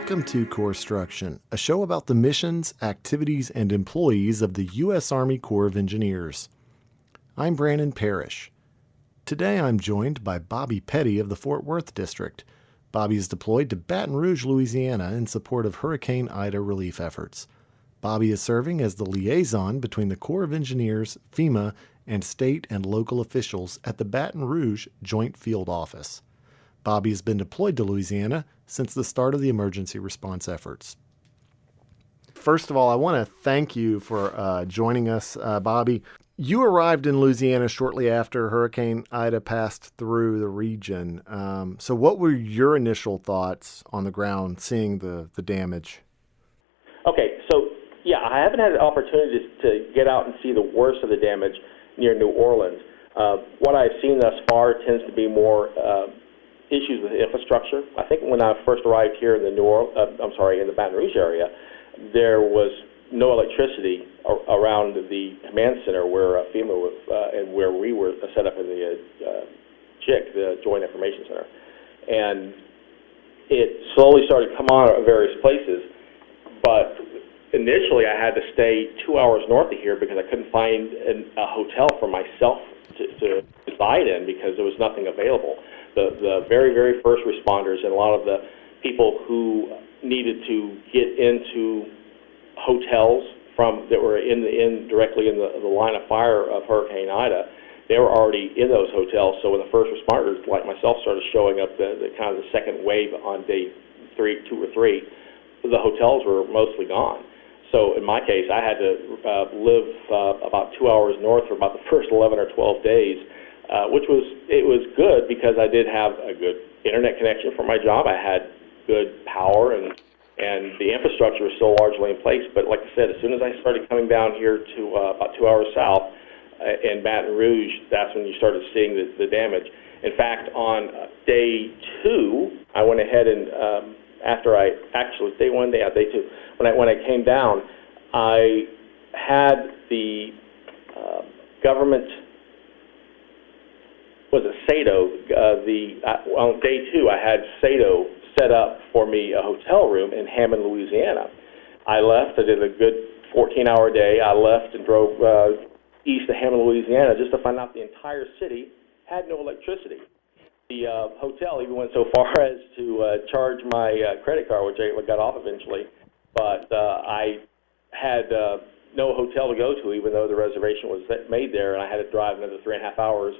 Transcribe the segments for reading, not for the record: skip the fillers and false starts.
Welcome to Corpstruction, a show about the missions, activities, and employees of the U.S. Army Corps of Engineers. I'm Brandon Parrish. Today I'm joined by Bobby Petty of the Fort Worth District. Bobby is deployed to Baton Rouge, Louisiana in support of Hurricane Ida relief efforts. Bobby is serving as the liaison between the Corps of Engineers, FEMA, and state and local officials at the Baton Rouge Joint Field Office. Bobby has been deployed to Louisiana since the start of the emergency response efforts. First of all, I want to thank you for joining us, Bobby. You arrived in Louisiana shortly after Hurricane Ida passed through the region. So what were your initial thoughts on the ground seeing the damage? Okay, so yeah, I haven't had an opportunity to get out and see the worst of the damage near New Orleans. What I've seen thus far tends to be more issues with infrastructure. I think when I first arrived here in the in the Baton Rouge area, there was no electricity around the command center where FEMA was and where we were set up in the JIC, the Joint Information Center. And it slowly started to come on at various places, but initially I had to stay 2 hours north of here because I couldn't find a hotel for myself to reside in because there was nothing available. The very, very first responders and a lot of the people who needed to get into hotels that were directly in the line of fire of Hurricane Ida, they were already in those hotels. So when the first responders, like myself, started showing up, the kind of the second wave on day 2 or 3, the hotels were mostly gone. So in my case, I had to live about 2 hours north for about the first 11 or 12 days, which was good because I did have a good internet connection for my job. I had good power and the infrastructure was still largely in place. But like I said, as soon as I started coming down here to about 2 hours south in Baton Rouge, that's when you started seeing the damage. In fact, on day 2, I went ahead and day 2, when I came down, I had the government, was it SATO? On day 2, I had SATO set up for me a hotel room in Hammond, Louisiana. I left. I did a good 14-hour day. I left and drove east of Hammond, Louisiana, just to find out the entire city had no electricity. The hotel even went so far as to charge my credit card, which I got off eventually. But I had no hotel to go to, even though the reservation was made there, and I had to drive another 3.5 hours.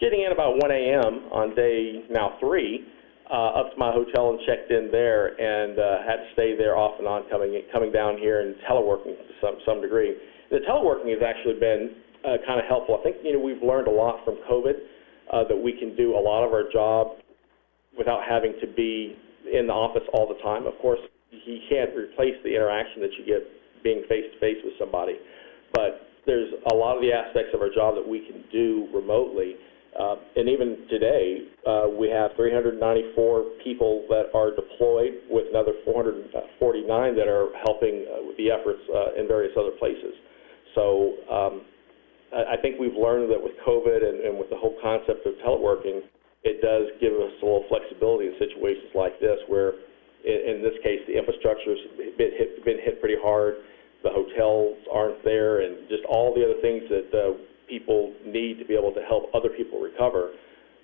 Getting in about 1 a.m. on day now 3, up to my hotel and checked in there, and had to stay there off and on, coming down here and teleworking to some degree. The teleworking has actually been kind of helpful. I think we've learned a lot from COVID, that we can do a lot of our job without having to be in the office all the time. Of course, you can't replace the interaction that you get being face-to-face with somebody, but there's a lot of the aspects of our job that we can do remotely. And even today, we have 394 people that are deployed with another 449 that are helping with the efforts in various other places. So I think we've learned that with COVID and with the whole concept of teleworking, it does give us a little flexibility in situations like this where, in this case, the infrastructure's been hit pretty hard, the hotels aren't there, and just all the other things that people need to be able to help other people recover.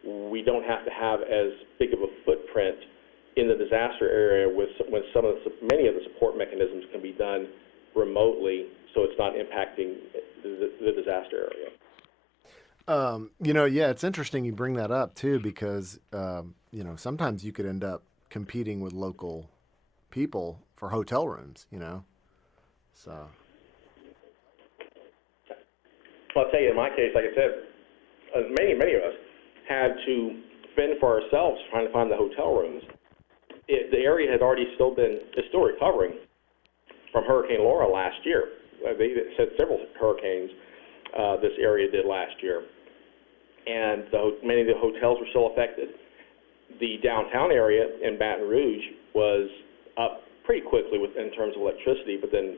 We don't have to have as big of a footprint in the disaster area when many of the support mechanisms can be done remotely, so it's not impacting the disaster area. Yeah, it's interesting you bring that up too, because sometimes you could end up competing with local people for hotel rooms. So. Well, I'll tell you, in my case, like I said, many of us had to fend for ourselves trying to find the hotel rooms. The area is still recovering from Hurricane Laura last year. They said several hurricanes this area did last year. And many of the hotels were still affected. The downtown area in Baton Rouge was up pretty quickly in terms of electricity, but then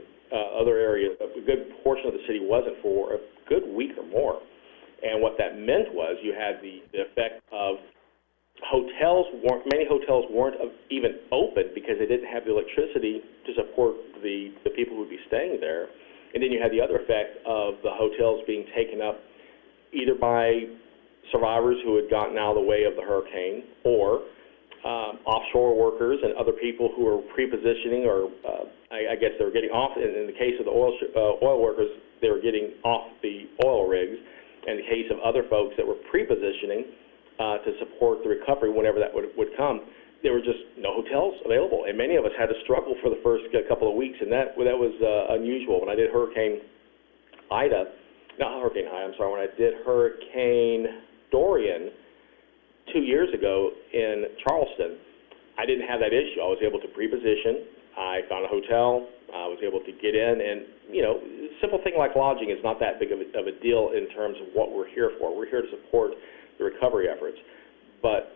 other areas, a good portion of the city wasn't for a good week or more. And what that meant was you had the effect of many hotels weren't even open because they didn't have the electricity to support the people who would be staying there. And then you had the other effect of the hotels being taken up either by survivors who had gotten out of the way of the hurricane, or offshore workers and other people who were pre-positioning, or I guess they were getting off. In the case of the oil workers, they were getting off the oil rigs. In the case of other folks that were pre-positioning to support the recovery whenever that would come, there were just no hotels available, and many of us had to struggle for the first couple of weeks, and that was unusual. When I did Hurricane Ida, not Hurricane Ida, I'm sorry, when I did Hurricane Dorian 2 years ago in Charleston, I didn't have that issue. I was able to pre-position. I found a hotel. I was able to get in, and simple thing like lodging is not that big of a deal in terms of what we're here for. We're here to support the recovery efforts, but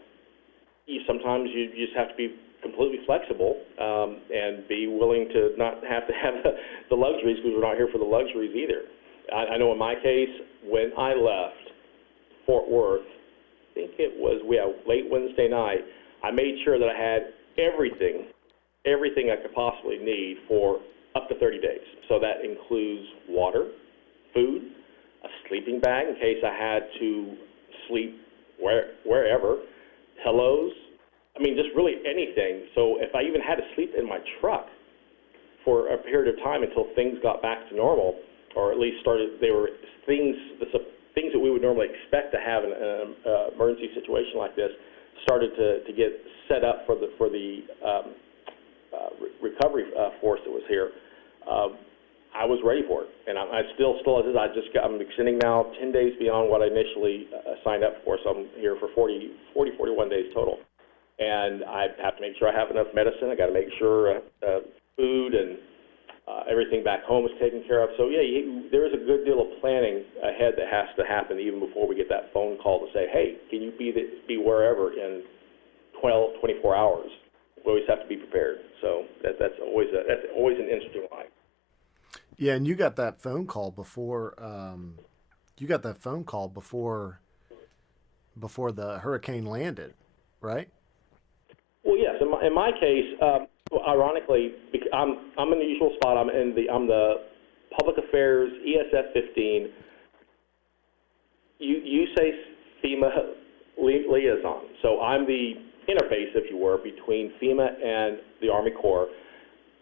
sometimes you just have to be completely flexible and be willing to not have to have the luxuries, because we're not here for the luxuries either. I know in my case, when I left Fort Worth, I think it was late Wednesday night, I made sure that I had everything I could possibly need for up to 30 days. So that includes water, food, a sleeping bag in case I had to sleep wherever, pillows, just really anything. So if I even had to sleep in my truck for a period of time until things got back to normal, or at least they were things that we would normally expect to have in an emergency situation like this, started to get set up for the recovery force that was here. I was ready for it, and I still as is. I'm extending now 10 days beyond what I initially signed up for, so I'm here for 41 days total. And I have to make sure I have enough medicine. I got to make sure food and everything back home is taken care of. So there is a good deal of planning ahead that has to happen even before we get that phone call to say, hey, can you be wherever in 24 hours? We always have to be prepared. So that's always an interesting line. Yeah, and you got that phone call before the hurricane landed, right? Well, yes. In my case, ironically, I'm in the usual spot. I'm the Public Affairs ESF 15 USACE FEMA liaison. So I'm the interface, if you were, between FEMA and the Army Corps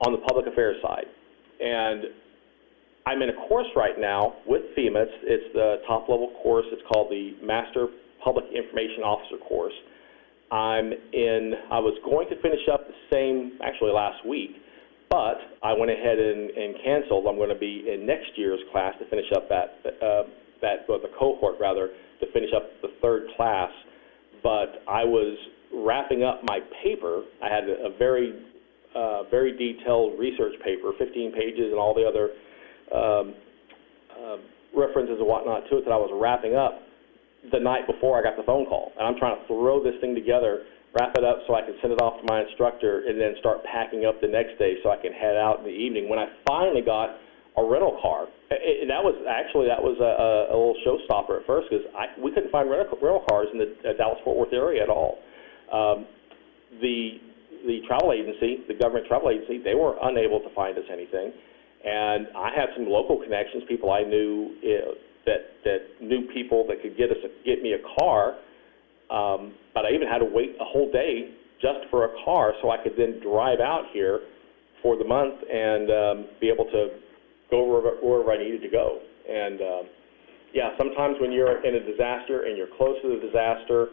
on the public affairs side. And I'm in a course right now with FEMA. It's the top-level course. It's called the Master Public Information Officer course. I was going to finish up actually last week, but I went ahead and canceled. I'm going to be in next year's class to finish up the cohort rather, to finish up the third class. But I was wrapping up my paper. I had a very detailed research paper, 15 pages, and all the other references and whatnot to it that I was wrapping up the night before I got the phone call. And I'm trying to throw this thing together, wrap it up so I can send it off to my instructor, and then start packing up the next day so I can head out in the evening. When I finally got a rental car, that was a little showstopper at first, because we couldn't find rental cars in the Dallas-Fort Worth area at all. The travel agency, the government travel agency, they were unable to find us anything. And I had some local connections, people I knew that knew people that could get me a car, but I even had to wait a whole day just for a car so I could then drive out here for the month and be able to go wherever I needed to go. And sometimes when you're in a disaster and you're close to the disaster,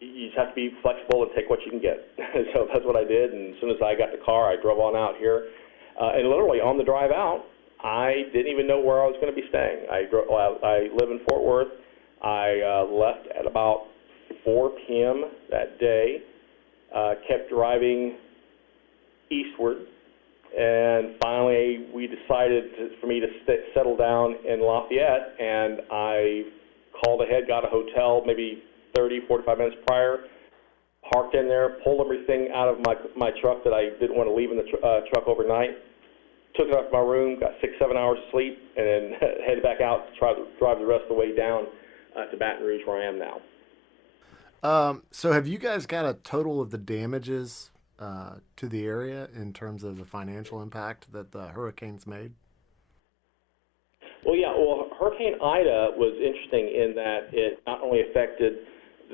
you just have to be flexible and take what you can get. So that's what I did, and as soon as I got the car, I drove on out here. And literally on the drive out, I didn't even know where I was going to be staying. I live in Fort Worth. I left at about 4 p.m. that day, kept driving eastward, and finally we decided for me to settle down in Lafayette, and I called ahead, got a hotel maybe 30, 45 minutes prior, parked in there, pulled everything out of my truck that I didn't want to leave in the truck overnight, took it up to my room, got 6-7 hours of sleep, and then headed back out to try to drive the rest of the way down to Baton Rouge, where I am now. So have you guys got a total of the damages to the area in terms of the financial impact that the hurricanes made? Well, yeah. Well, Hurricane Ida was interesting in that it not only affected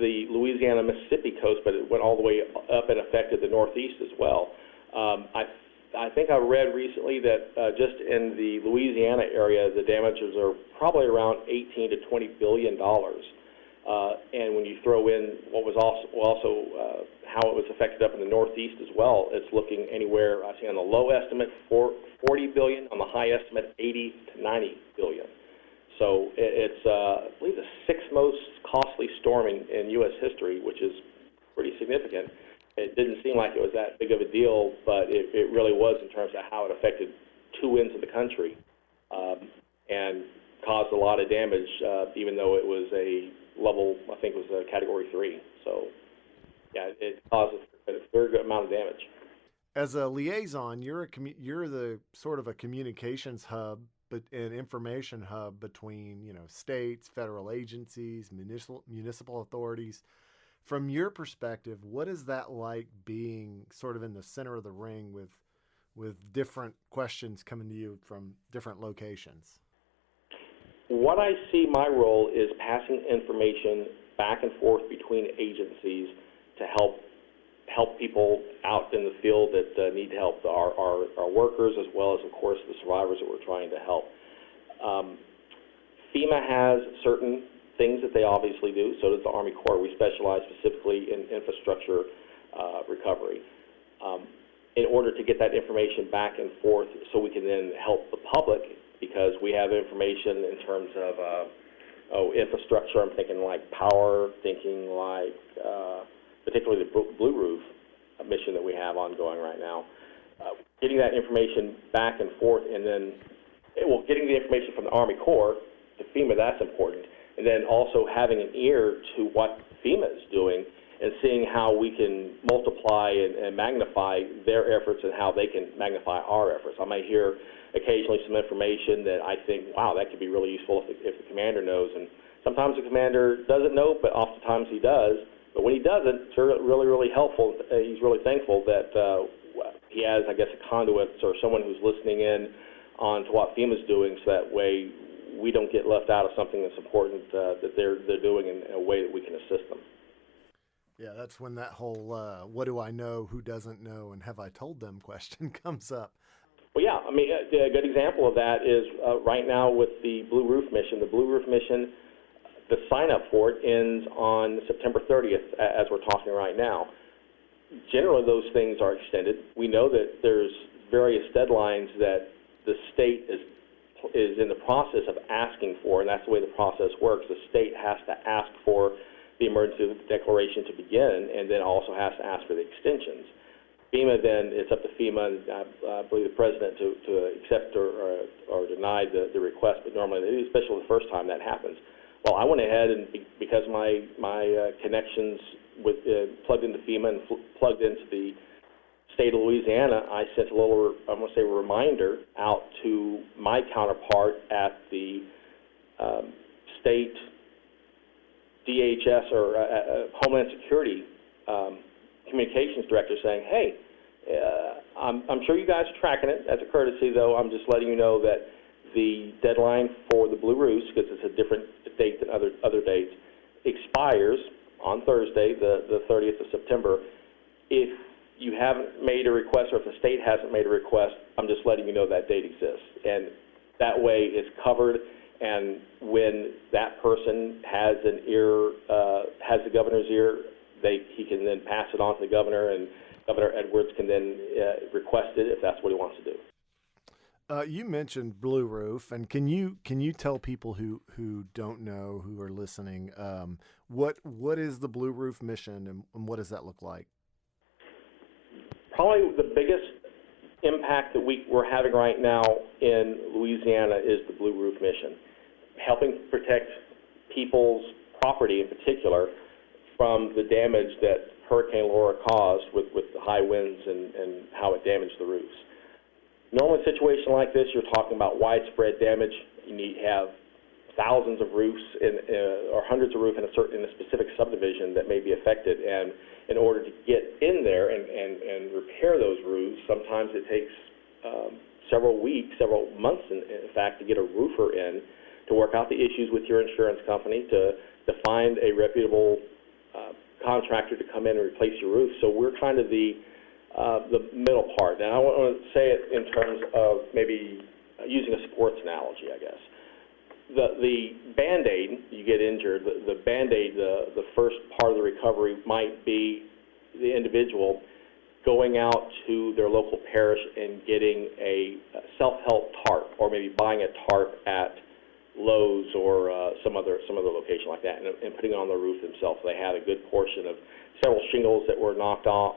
the Louisiana Mississippi coast, but it went all the way up and affected the Northeast as well. I think I read recently that just in the Louisiana area, the damages are probably around 18 to 20 billion dollars. And when you throw in what was also how it was affected up in the Northeast as well, it's looking anywhere, I see on the low estimate, 40 billion, on the high estimate, 80 to 90 billion. So it's, I believe, the sixth most costly storm in U.S. history, which is pretty significant. It didn't seem like it was that big of a deal, but it really was in terms of how it affected two ends of the country, and caused a lot of damage, even though it was a level, I think it was a Category 3. So, yeah, it caused a very good amount of damage. As a liaison, you're the sort of a communications hub, but an information hub between states, federal agencies, municipal authorities. From your perspective, what is that like being sort of in the center of the ring with different questions coming to you from different locations? What I see my role is passing information back and forth between agencies to help people out in the field that need help, our workers, as well as, of course, the survivors that we're trying to help. FEMA has certain things that they obviously do. So does the Army Corps. We specialize specifically in infrastructure recovery. In order to get that information back and forth so we can then help the public, because we have information in terms of infrastructure. I'm thinking like power, thinking like particularly the Blue Roof mission that we have ongoing right now. Getting that information back and forth, and then getting the information from the Army Corps to FEMA, that's important. And then also having an ear to what FEMA is doing and seeing how we can multiply and magnify their efforts and how they can magnify our efforts. I might hear occasionally some information that I think, wow, that could be really useful if the commander knows. And sometimes the commander doesn't know, but oftentimes he does. But when he doesn't, it's really, really helpful. He's really thankful that he has, I guess, a conduit or someone who's listening in on to what FEMA's doing, so that way we don't get left out of something that's important that they're doing in a way that we can assist them. Yeah, that's when that whole what do I know, who doesn't know, and have I told them question comes up. Well, yeah, I mean, a good example of that is right now with the Blue Roof mission. The Blue Roof mission, the sign-up for it ends on September 30th, as we're talking right now. Generally, those things are extended. We know that there's various deadlines that the state is in the process of asking for, and that's the way the process works. The state has to ask for the emergency declaration to begin, and then also has to ask for the extensions. FEMA, then, it's up to FEMA, and I believe the president, to accept or deny the request, but normally, especially the first time that happens. Well, I went ahead and, because my connections with plugged into FEMA and plugged into the state of Louisiana, I sent a little, I'm going to say, reminder out to my counterpart at the state DHS or Homeland Security communications director, saying, hey, I'm sure you guys are tracking it. As a courtesy, though, I'm just letting you know that the deadline for the Blue Roofs, because it's a different date than other dates, expires on Thursday, the 30th of September. If you haven't made a request, or if the state hasn't made a request, I'm just letting you know that date exists. And that way it's covered, and when that person has an ear, has the governor's ear, he can then pass it on to the governor, and Governor Edwards can then request it if that's what he wants to do. You mentioned Blue Roof, and can you tell people who don't know, who are listening, what is the Blue Roof mission, and what does that look like? Probably the biggest impact that we're having right now in Louisiana is the Blue Roof mission, helping protect people's property in particular from the damage that Hurricane Laura caused with the high winds and how it damaged the roofs. Normally, in a situation like this, you're talking about widespread damage. You need to have thousands of roofs or hundreds of roofs in a specific subdivision that may be affected. And in order to get in there and repair those roofs, sometimes it takes several weeks, several months, in fact, to get a roofer in to work out the issues with your insurance company, to find a reputable contractor to come in and replace your roof. So we're kind of the middle part. Now, I want to say it in terms of maybe using a sports analogy, I guess. The Band-Aid, you get injured, the Band-Aid, the first part of the recovery might be the individual going out to their local parish and getting a self-help tarp, or maybe buying a tarp at Lowe's or some other location like that, and putting it on the roof themselves. They had a good portion of several shingles that were knocked off,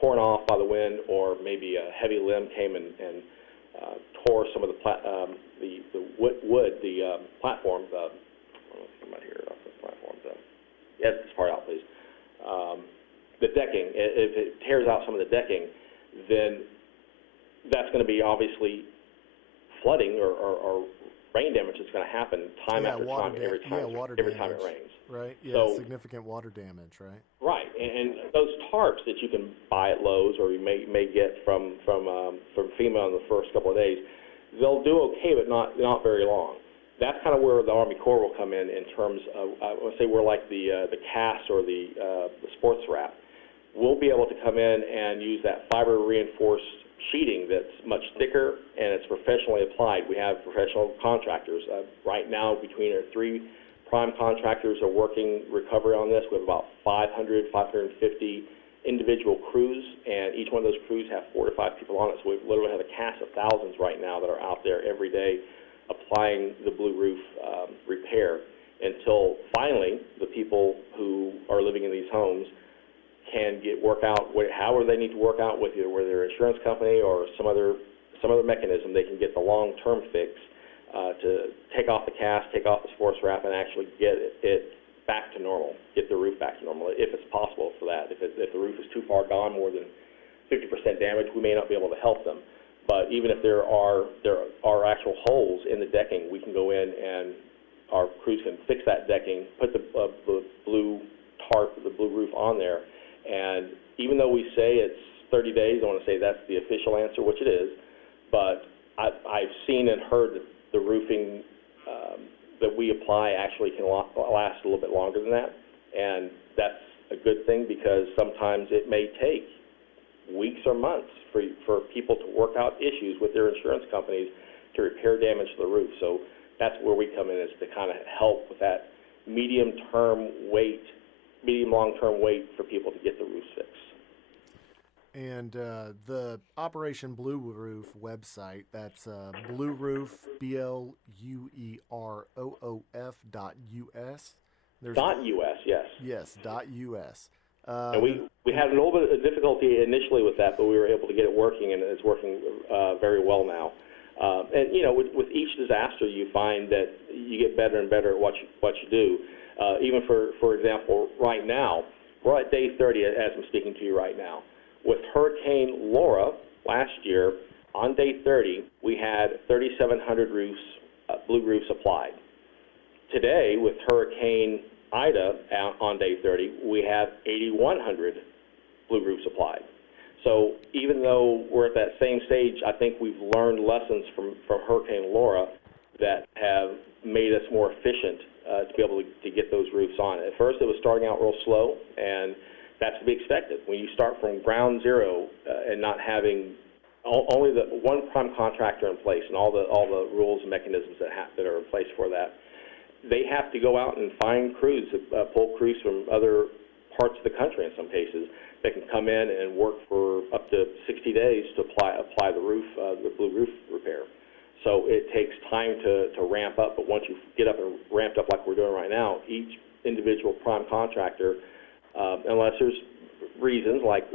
torn off by the wind, or maybe a heavy limb came and tore some of the platform. Come out here off the platform. Edit this part out, please. The decking. If it tears out some of the decking, then that's going to be obviously flooding or rain damage that's going to happen time after time, every time it rains. Right. Yeah. So, significant water damage. Right. Right. And those tarps that you can buy at Lowe's or you may get from FEMA in the first couple of days, they'll do okay, but not very long. That's kind of where the Army Corps will come in terms of, I would say we're like the cast or the sports wrap. We'll be able to come in and use that fiber reinforced sheeting that's much thicker and it's professionally applied. We have professional contractors. Right now, between our 3 prime contractors are working recovery on this. We have about 550 individual crews, and each one of those crews have 4 to 5 people on it. So we literally have a cast of thousands right now that are out there every day applying the blue roof repair until finally the people who are living in these homes can work out however they need to work out with either their insurance company or some other mechanism. They can get the long-term fix to take off the cast, take off the sports wrap, and actually get it back to normal, get the roof back to normal, if it's possible for that. If the roof is too far gone, more than 50% damage, we may not be able to help them. But even if there are actual holes in the decking, we can go in and our crews can fix that decking, put the blue tarp, the blue roof on there, and even though we say it's 30 days, I want to say that's the official answer, which it is, but I've seen and heard that the roofing that we apply actually can last a little bit longer than that, and that's a good thing because sometimes it may take weeks or months for people to work out issues with their insurance companies to repair damage to the roof. So that's where we come in, is to kind of help with that medium-long-term wait for people to get the roofs fixed. And the Operation Blue Roof website, that's Blue Roof, BLUEROOF.US. .us, yes. Yes, .us. And we had a little bit of difficulty initially with that, but we were able to get it working, and it's working very well now. And you know, with each disaster, you find that you get better and better at what you do. Even for example, right now, we're at day 30 as I'm speaking to you right now. With Hurricane Laura last year, on day 30, we had 3,700 roofs, blue roofs applied. Today, with Hurricane Ida on day 30, we have 8,100 blue roofs applied. So even though we're at that same stage, I think we've learned lessons from Hurricane Laura that have made us more efficient to be able to get those roofs on. At first, it was starting out real slow, and that's to be expected. When you start from ground zero and not having only the one prime contractor in place and all the rules and mechanisms that are in place for that, they have to go out and find crews, pull crews from other parts of the country in some cases, that can come in and work for up to 60 days to apply the roof, the blue roof repair. So it takes time to ramp up, but once you get up and ramped up like we're doing right now, each individual prime contractor, unless there's reasons like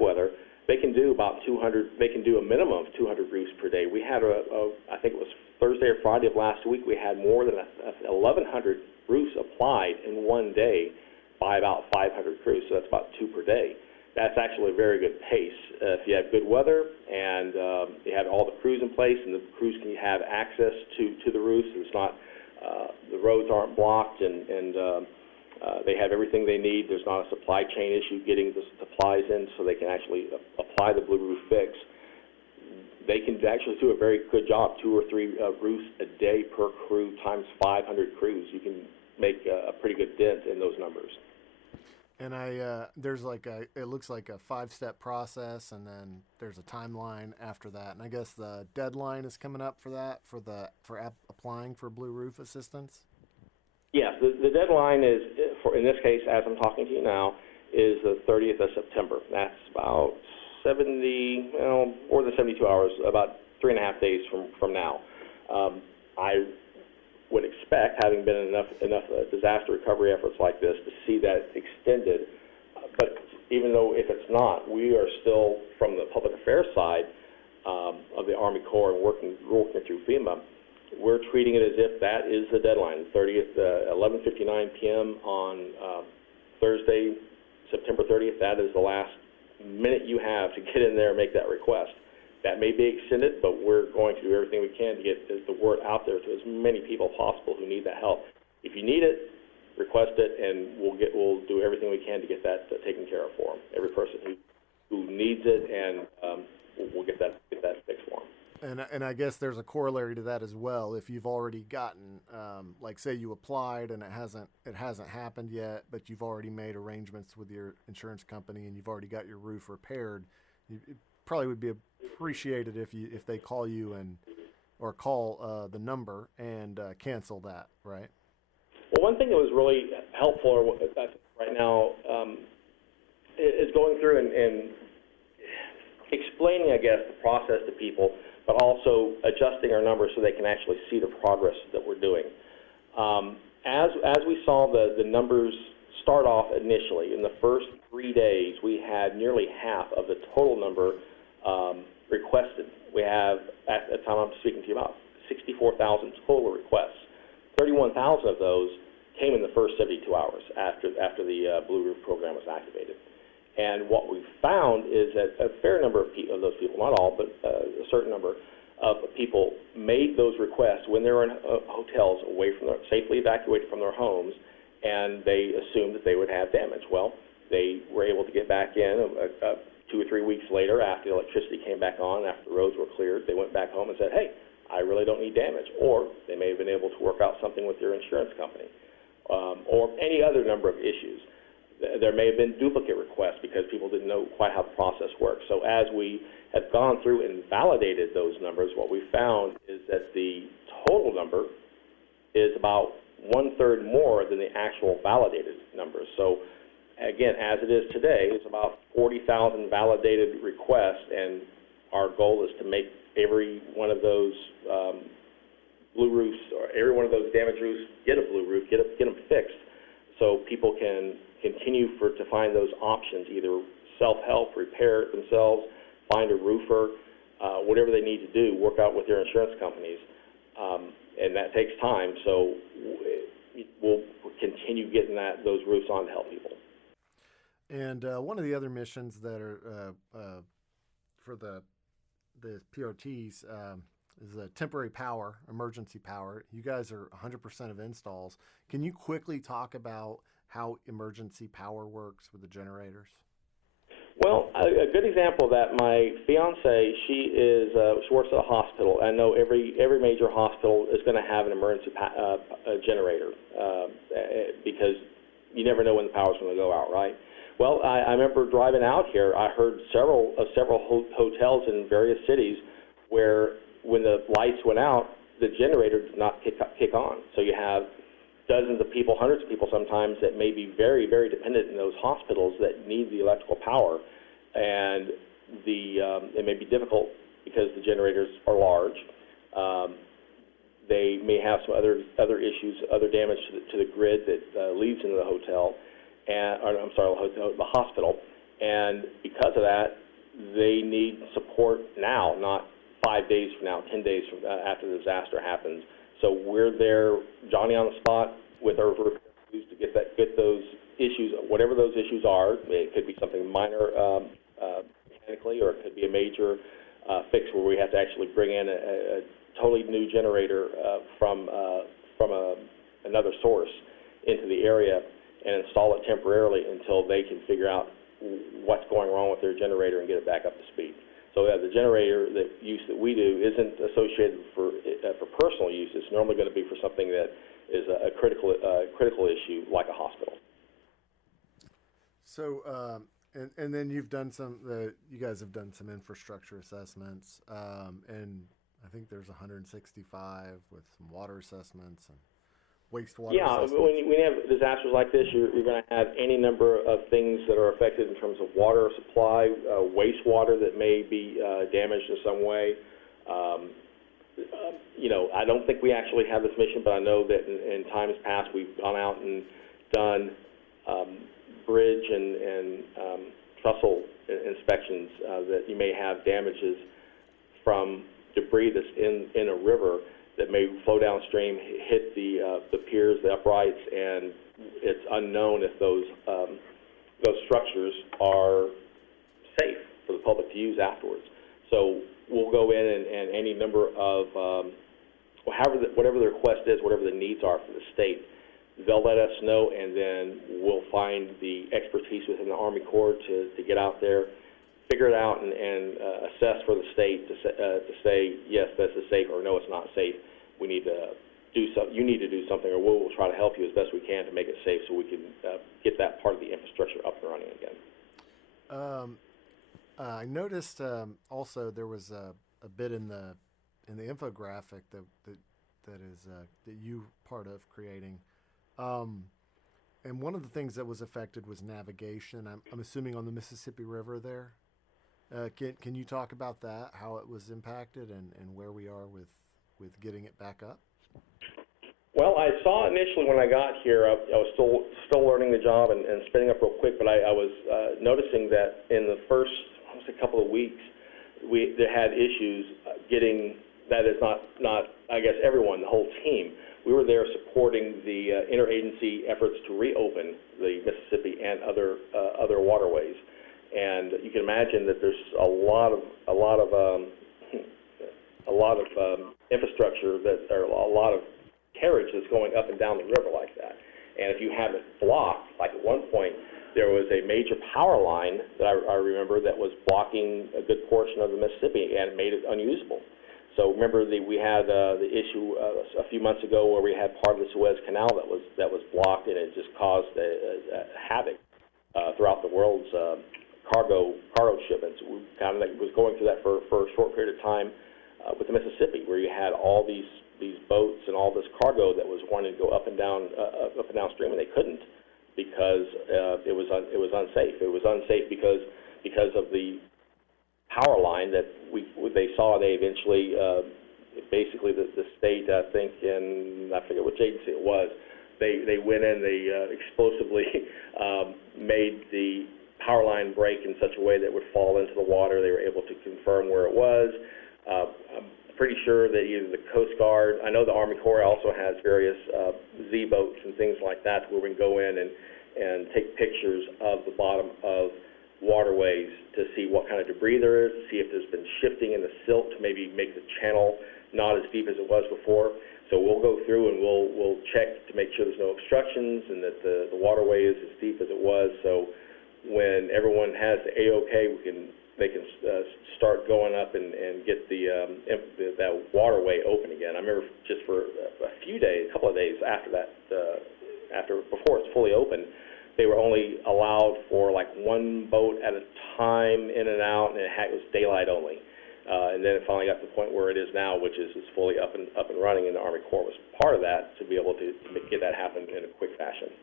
weather, they can do about 200. They can do a minimum of 200 roofs per day. We had I think it was Thursday or Friday of last week. We had more than 1,100 roofs applied in one day by about 500 crews. So that's about 2 per day. That's actually a very good pace. If you have good weather and you have all the crews in place, and the crews can have access to the roofs, and it's not the roads aren't blocked, and they have everything they need. There's not a supply chain issue getting the supplies in so they can actually apply the Blue Roof fix. They can actually do a very good job, 2 or 3 roofs a day per crew times 500 crews. You can make a pretty good dent in those numbers. And there's it looks like a 5-step process, and then there's a timeline after that. And I guess the deadline is coming up for that, for applying for Blue Roof assistance. Yes, the deadline is, for in this case, as I'm talking to you now, is the 30th of September. That's about 70, more than 72 hours, about 3.5 days from now. I would expect, having been in enough disaster recovery efforts like this, to see that extended. But even though if it's not, we are still, from the public affairs side of the Army Corps and working through FEMA, we're treating it as if that is the deadline, 30th, 11:59 p.m. on Thursday, September 30th. That is the last minute you have to get in there and make that request. That may be extended, but we're going to do everything we can to get the word out there to as many people possible who need that help. If you need it, request it, and we'll do everything we can to get that taken care of for them. Every person who needs it, and we'll get that fixed for them. And I guess there's a corollary to that as well. If you've already gotten, like, say you applied and it hasn't happened yet, but you've already made arrangements with your insurance company and you've already got your roof repaired, it probably would be appreciated if they call you or call the number and cancel that, right? Well, one thing that was really helpful right now is going through and explaining, I guess, the process to people, but also adjusting our numbers so they can actually see the progress that we're doing. As we saw the numbers start off initially, in the first 3 days, we had nearly half of the total number requested. We have, at the time I'm speaking to you about, 64,000 total requests. 31,000 of those came in the first 72 hours after the Blue Roof program was activated. And what we found is that a fair number of those people, not all, but a certain number of people made those requests when they were in hotels safely evacuated from their homes, and they assumed that they would have damage. Well, they were able to get back in 2 or 3 weeks later after the electricity came back on, after the roads were cleared. They went back home and said, hey, I really don't need damage. Or they may have been able to work out something with their insurance company, or any other number of issues. There may have been duplicate requests because people didn't know quite how the process works. So as we have gone through and validated those numbers, what we found is that the total number is about 1/3 more than the actual validated numbers. So again, as it is today, it's about 40,000 validated requests, and our goal is to make every one of those blue roofs, or every one of those damaged roofs, get a blue roof, get them fixed, so people can continue to find those options, either self-help, repair it themselves, find a roofer, whatever they need to do, work out with their insurance companies, and that takes time. So we'll continue getting those roofs on to help people. And one of the other missions that are for the PRTs is temporary power, emergency power. You guys are 100% of installs. Can you quickly talk about how emergency power works with the generators? Well, a good example of that, my fiance, she works at a hospital. I know every major hospital is going to have an emergency generator because you never know when the power's going to go out, right? Well, I remember driving out here, I heard several hotels in various cities where when the lights went out, the generator did not kick on. So you have dozens of people, hundreds of people sometimes, that may be very, very dependent in those hospitals that need the electrical power. And it may be difficult because the generators are large. They may have some other issues, other damage to the grid that leads into the hotel, the hospital. And because of that, they need support now, not 5 days from now, 10 days from after the disaster happens. So we're there, Johnny on the spot, with our crews to get those issues, whatever those issues are. It could be something minor mechanically, or it could be a major fix where we have to actually bring in a totally new generator from a another source into the area and install it temporarily until they can figure out what's going wrong with their generator and get it back up to speed. So the generator use that we do isn't associated for personal use. It's normally going to be for something that is a critical issue, like a hospital. So, and then you've done you guys have done some infrastructure assessments, and I think there's 165 with some water assessments and wastewater assessments. Yeah, when you have disasters like this, you're going to have any number of things that are affected in terms of water supply, wastewater that may be damaged in some way. I don't think we actually have this mission, but I know that in times past we've gone out and done bridge and trestle inspections that you may have damages from debris that's in a river that may flow downstream, hit the piers, the uprights, and it's unknown if those structures are safe for the public to use afterwards. So we'll go in and any number of whatever the request is, whatever the needs are for the state, they'll let us know, and then we'll find the expertise within the Army Corps to get out there, figure it out, and assess for the state to say, yes, this is safe, or no, it's not safe. We need to do something. You need to do something, or we'll try to help you as best we can to make it safe so we can get that part of the infrastructure up and running again. I noticed also there was a bit in the infographic that you part of creating. And one of the things that was affected was navigation. I'm assuming on the Mississippi River there. Can you talk about that, how it was impacted, and where we are with getting it back up? Well, I saw initially when I got here, I was still learning the job and spinning up real quick, but I was noticing that in the first couple of weeks, they had issues getting, that is not I guess everyone, the whole team. We were there supporting the interagency efforts to reopen the Mississippi and other waterways, and you can imagine that there's a lot of infrastructure or a lot of carriage that's going up and down the river like that. And if you have it blocked, like at one point there was a major power line that I remember that was blocking a good portion of the Mississippi and made it unusable. So remember we had the issue a few months ago where we had part of the Suez Canal that was blocked, and it just caused a havoc throughout the world's cargo shipments. We kind of was going through that for a short period of time with the Mississippi, where you had all these boats and all this cargo that was wanting to go up and downstream, and they couldn't because it was unsafe. It was unsafe because of the power line that they saw. They eventually, basically the state, I think, I forget which agency it was, they went in, they explosively made the power line break in such a way that it would fall into the water. They were able to confirm where it was. I'm pretty sure that either the Coast Guard, I know the Army Corps also has various Z-boats and things like that where we can go in and take pictures of the bottom of waterways to see what kind of debris there is, to see if there's been shifting in the silt to maybe make the channel not as deep as it was before. So we'll go through and we'll check to make sure there's no obstructions and that the waterway is as deep as it was. So when everyone has the A-OK, they can start going up and get that waterway open again. I remember just for a couple of days after that, before it's fully open, they were only allowed for like one boat at a time in and out, and it was daylight only. And then it finally got to the point where it is now, which is fully up and running, and the Army Corps was part of that to be able to get that happen in a quick fashion.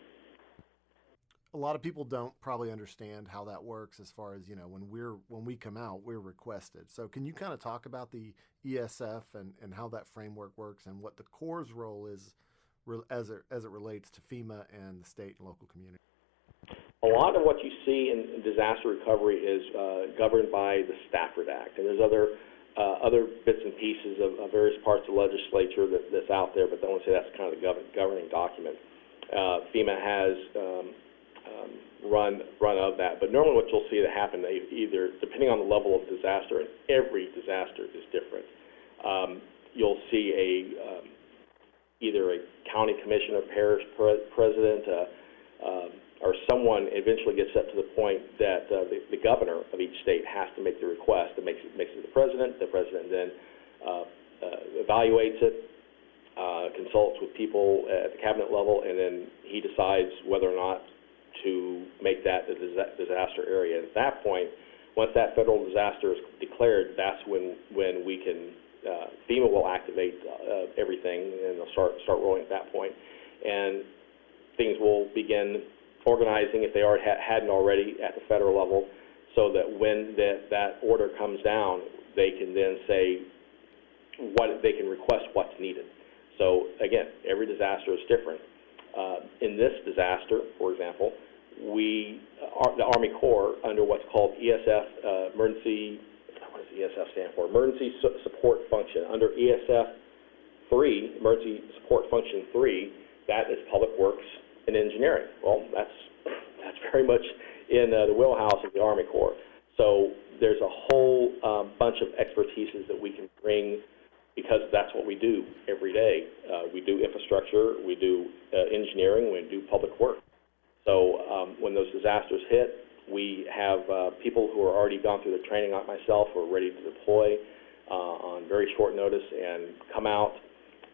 A lot of people don't probably understand how that works as far as, when we come out, we're requested. So can you kind of talk about the ESF and how that framework works and what the Corps' role is as it relates to FEMA and the state and local community? A lot of what you see in disaster recovery is governed by the Stafford Act, and there's other bits and pieces of various parts of the legislature that's out there, but I want to say that's kind of the governing document. FEMA has run of that, but normally what you'll see that happen, either depending on the level of disaster, and every disaster is different. You'll see either a county commissioner, parish president, or someone eventually gets up to the point that the governor of each state has to make the request. It makes it to the president. The president then evaluates it, consults with people at the cabinet level, and then he decides whether or not to make that a disaster area. At that point, once that federal disaster is declared, that's when we can, FEMA will activate everything, and they'll start rolling at that point. And things will begin organizing, if they hadn't already, at the federal level, so that when that order comes down, they can then say they can request what's needed. So again, every disaster is different. In this disaster, for example, the Army Corps, under what's called ESF, emergency, what does ESF stand for? Emergency Support Function. Under ESF 3, Emergency Support Function 3, that is Public Works and Engineering. Well, that's very much in the wheelhouse of the Army Corps. So there's a whole bunch of expertises that we can bring, because that's what we do every day. We do infrastructure, we do engineering, we do public work. So when those disasters hit, we have people who are already gone through the training, like myself, who are ready to deploy on very short notice and come out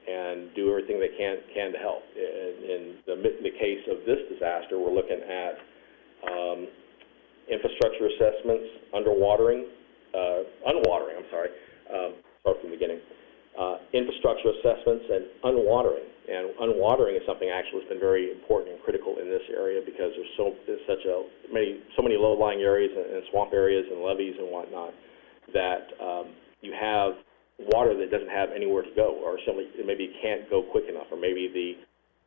and do everything they can to help. In the case of this disaster, we're looking at infrastructure assessments, unwatering, start from the beginning. Infrastructure assessments and unwatering. And unwatering is something actually that's been very important and critical in this area, because there's so many low-lying areas and swamp areas and levees and whatnot that you have water that doesn't have anywhere to go, or simply maybe can't go quick enough, or maybe the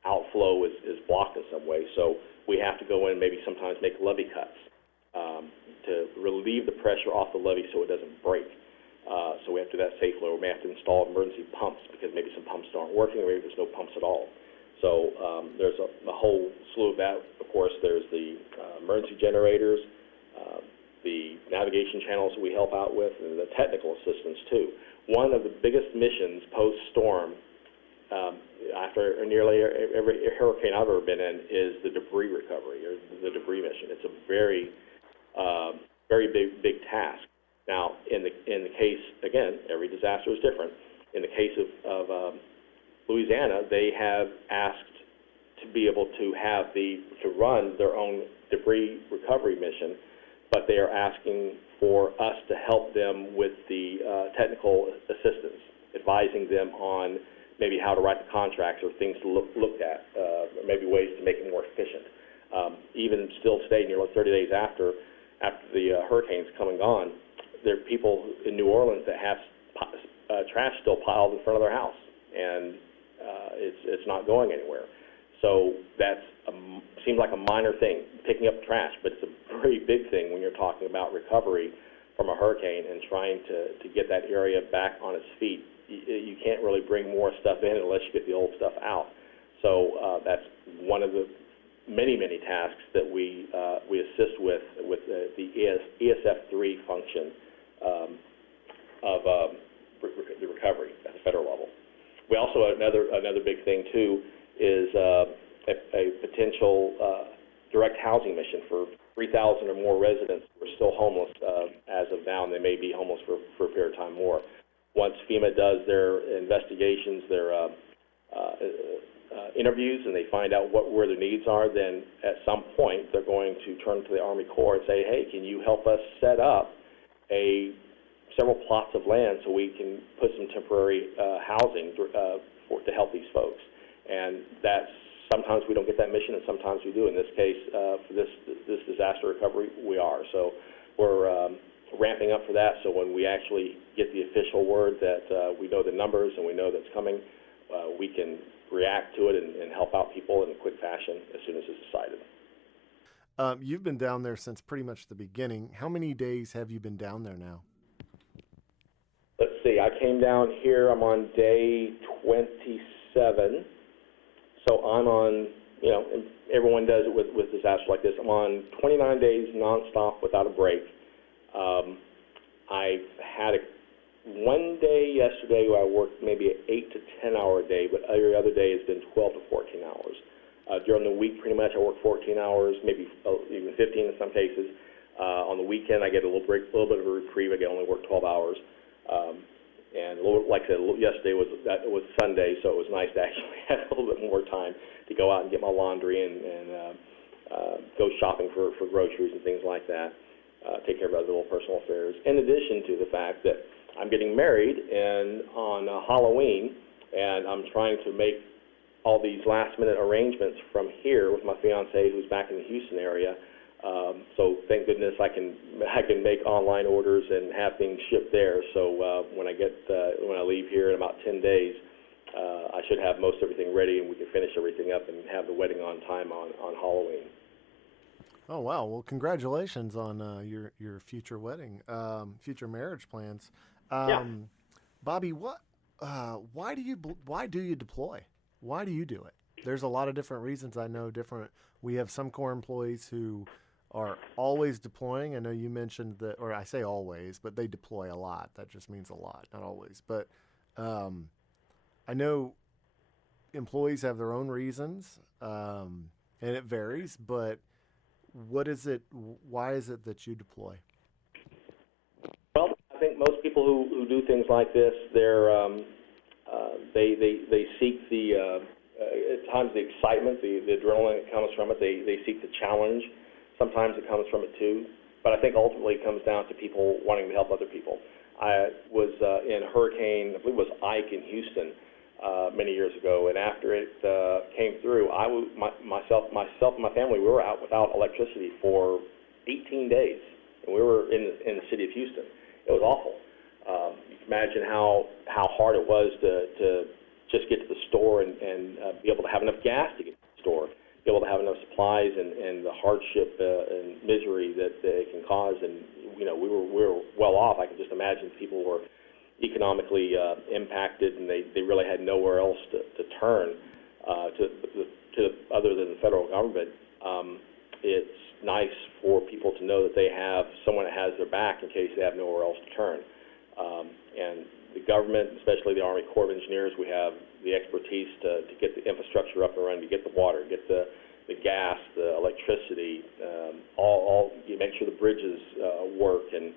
outflow is blocked in some way. So we have to go in, maybe sometimes make levee cuts to relieve the pressure off the levee so it doesn't break. So we have to do that safely, or we may have to install emergency pumps, because maybe some pumps aren't working, or maybe there's no pumps at all. So there's a whole slew of that. Of course, there's the emergency generators, the navigation channels that we help out with, and the technical assistance too. One of the biggest missions post-storm, after nearly every hurricane I've ever been in, is the debris recovery, or the debris mission. It's a very big task. Now, in the case, again, every disaster is different. In the case of Louisiana, they have asked to be able to run their own debris recovery mission, but they are asking for us to help them with the technical assistance, advising them on maybe how to write the contracts or things to look at, maybe ways to make it more efficient. Even still today, nearly 30 days after the hurricanes come and gone, there are people in New Orleans that have trash still piled in front of their house, and it's not going anywhere. So that seems like a minor thing, picking up trash, but it's a very big thing when you're talking about recovery from a hurricane and trying to get that area back on its feet. You can't really bring more stuff in unless you get the old stuff out. So that's one of the many tasks that we assist with the ESF3 function of the recovery at the federal level. We also, another big thing too is a potential direct housing mission for 3,000 or more residents who are still homeless as of now, and they may be homeless for a period of time more. Once FEMA does their investigations, their interviews, and they find out where their needs are, then at some point they're going to turn to the Army Corps and say, hey, can you help us set up several plots of land so we can put some temporary housing to help these folks? And that's, sometimes we don't get that mission, and sometimes we do. In this case, for this disaster recovery, we are. So we're ramping up for that, so when we actually get the official word that we know the numbers and we know that's coming, we can react to it and help out people in a quick fashion as soon as it's decided. You've been down there since pretty much the beginning. How many days have you been down there now? Let's see, I came down here, I'm on day 27. So I'm on, and everyone does it with disasters like this. I'm on 29 days nonstop without a break. I've had one day yesterday where I worked maybe an 8 to 10 hour day, but every other day has been 12 to 14 hours. During the week, pretty much I work 14 hours, maybe even 15 in some cases. On the weekend, I get a little break, a little bit of a reprieve. I can only work 12 hours. And like I said, yesterday was Sunday, so it was nice to actually have a little bit more time to go out and get my laundry and go shopping for groceries and things like that. Take care of other little personal affairs. In addition to the fact that I'm getting married on Halloween, and I'm trying to make all these last-minute arrangements from here with my fiance, who's back in the Houston area. So thank goodness I can make online orders and have things shipped there. So when I leave here in about 10 days, I should have most everything ready, and we can finish everything up and have the wedding on time on Halloween. Oh wow! Well, congratulations on your future wedding, future marriage plans. Yeah. Bobby, why do you deploy? Why do you do it? There's a lot of different reasons. I know different. We have some Corps employees who are always deploying. I know you mentioned that, or I say always, but they deploy a lot. That just means a lot, not always. But I know employees have their own reasons, and it varies. But what is it? Why is it that you deploy? Well, I think most people who do things like this, they seek at times the excitement, the adrenaline that comes from it. They seek the challenge. Sometimes it comes from it too. But I think ultimately it comes down to people wanting to help other people. I was in Hurricane, I believe it was Ike in Houston many years ago, and after it came through, myself and my family, we were out without electricity for 18 days, and we were in the city of Houston. It was awful. You can imagine how hard it was to just get to the store and be able to have enough gas to get to the store, be able to have enough supplies, and the hardship and misery that it can cause. And we were well off. I can just imagine people were economically impacted, and they really had nowhere else to turn to other than the federal government. It's nice for people to know that they have someone that has their back in case they have nowhere else to turn. And the government, especially the Army Corps of Engineers, we have the expertise to get the infrastructure up and running, to get the water, get the gas, the electricity, you make sure the bridges work, and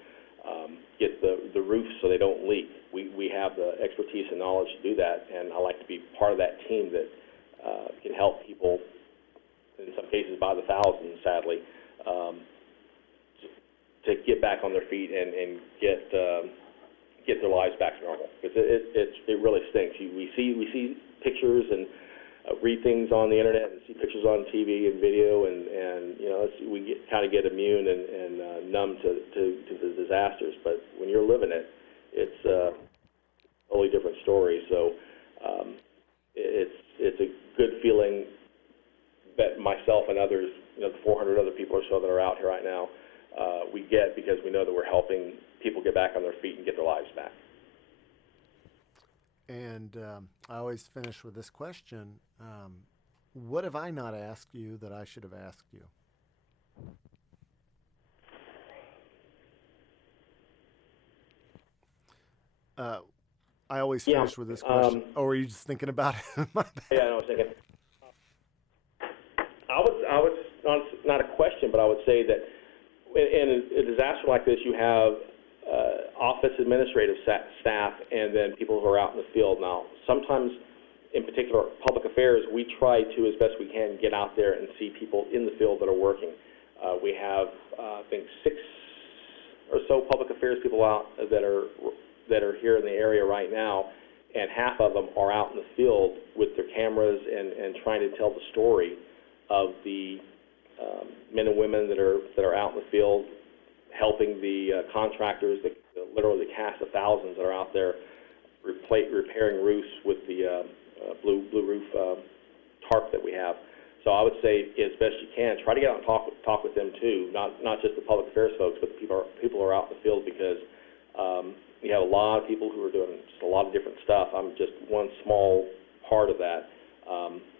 get the roofs so they don't leak. We have the expertise and knowledge to do that, and I like to be part of that team that can help people, in some cases by the thousands, sadly, to get back on their feet and get their lives back to normal. Because it really stinks. We see pictures and read things on the internet and see pictures on TV and video, and we kind of get immune and numb to the disasters. But when you're living it, it's a totally different story. So it's a good feeling that myself and others, the 400 other people or so that are out here right now, we get, because we know that we're helping people get back on their feet and get their lives back. And I always finish with this question. What have I not asked you that I should have asked you? I always finish with this question. Were you just thinking about it? My bad. Yeah, I was thinking. I would not a question, but I would say that in a disaster like this, you have office administrative staff and then people who are out in the field. Now, sometimes, in particular, public affairs, we try to, as best we can, get out there and see people in the field that are working. We have, I think, 6 or so public affairs people out that are here in the area right now, and half of them are out in the field with their cameras and trying to tell the story of the men and women that are out in the field, helping the contractors, literally the cast of thousands that are out there repairing roofs with the blue roof tarp that we have. So I would say, as best you can, try to get out and talk with them too, not just the public affairs folks, but the people who are out in the field, because you have a lot of people who are doing just a lot of different stuff. I'm just one small part of that.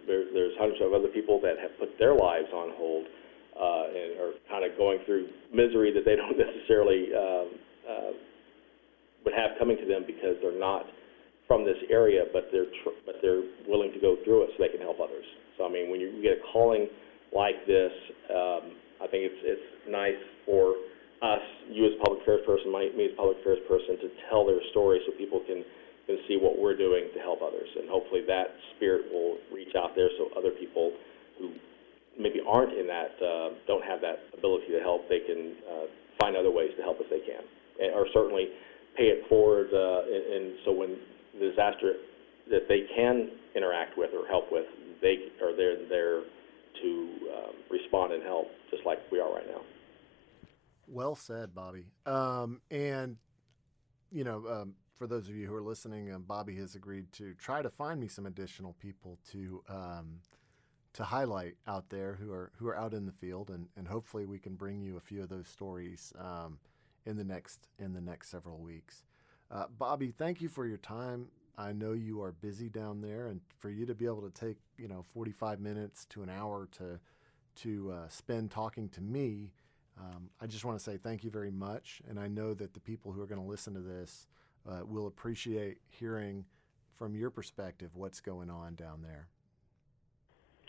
There's hundreds of other people that have put their lives on hold and are kind of going through misery that they don't necessarily would have coming to them because they're not from this area, but they're willing to go through it so they can help others. So I mean, when you get a calling like this, I think it's nice for us, you as a public affairs person, me as a public affairs person, to tell their story so people can see what we're doing to help others. And hopefully that spirit will reach out there so other people who maybe aren't in that, don't have that ability to help, they can find other ways to help if they can. Or certainly pay it forward, and so when the disaster that they can interact with or help with, they are there to respond and help, just like we are right now. Well said, Bobby. And, for those of you who are listening, Bobby has agreed to try to find me some additional people to highlight out there who are out in the field, and hopefully we can bring you a few of those stories in the next several weeks. Bobby, thank you for your time. I know you are busy down there, and for you to be able to take 45 minutes to an hour to spend talking to me, I just want to say thank you very much. And I know that the people who are going to listen to this will appreciate hearing from your perspective what's going on down there.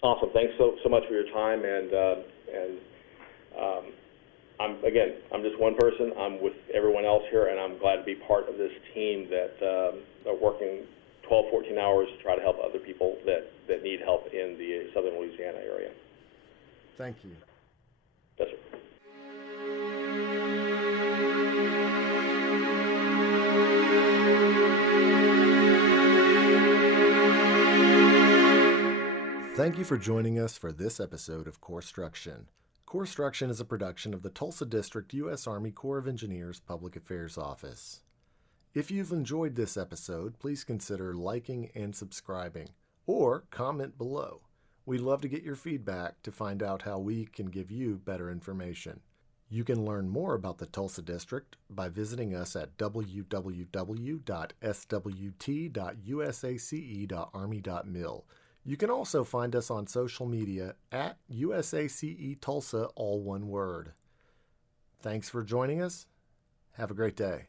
Awesome. Thanks so much for your time. And I'm just one person. I'm with everyone else here, and I'm glad to be part of this team that are working 12, 14 hours to try to help other people that need help in the southern Louisiana area. Thank you. Yes, sir. Thank you for joining us for this episode of Corpstruction. Corpstruction is a production of the Tulsa District U.S. Army Corps of Engineers Public Affairs Office. If you've enjoyed this episode, please consider liking and subscribing, or comment below. We'd love to get your feedback to find out how we can give you better information. You can learn more about the Tulsa District by visiting us at www.swt.usace.army.mil. You can also find us on social media at USACE Tulsa, all one word. Thanks for joining us. Have a great day.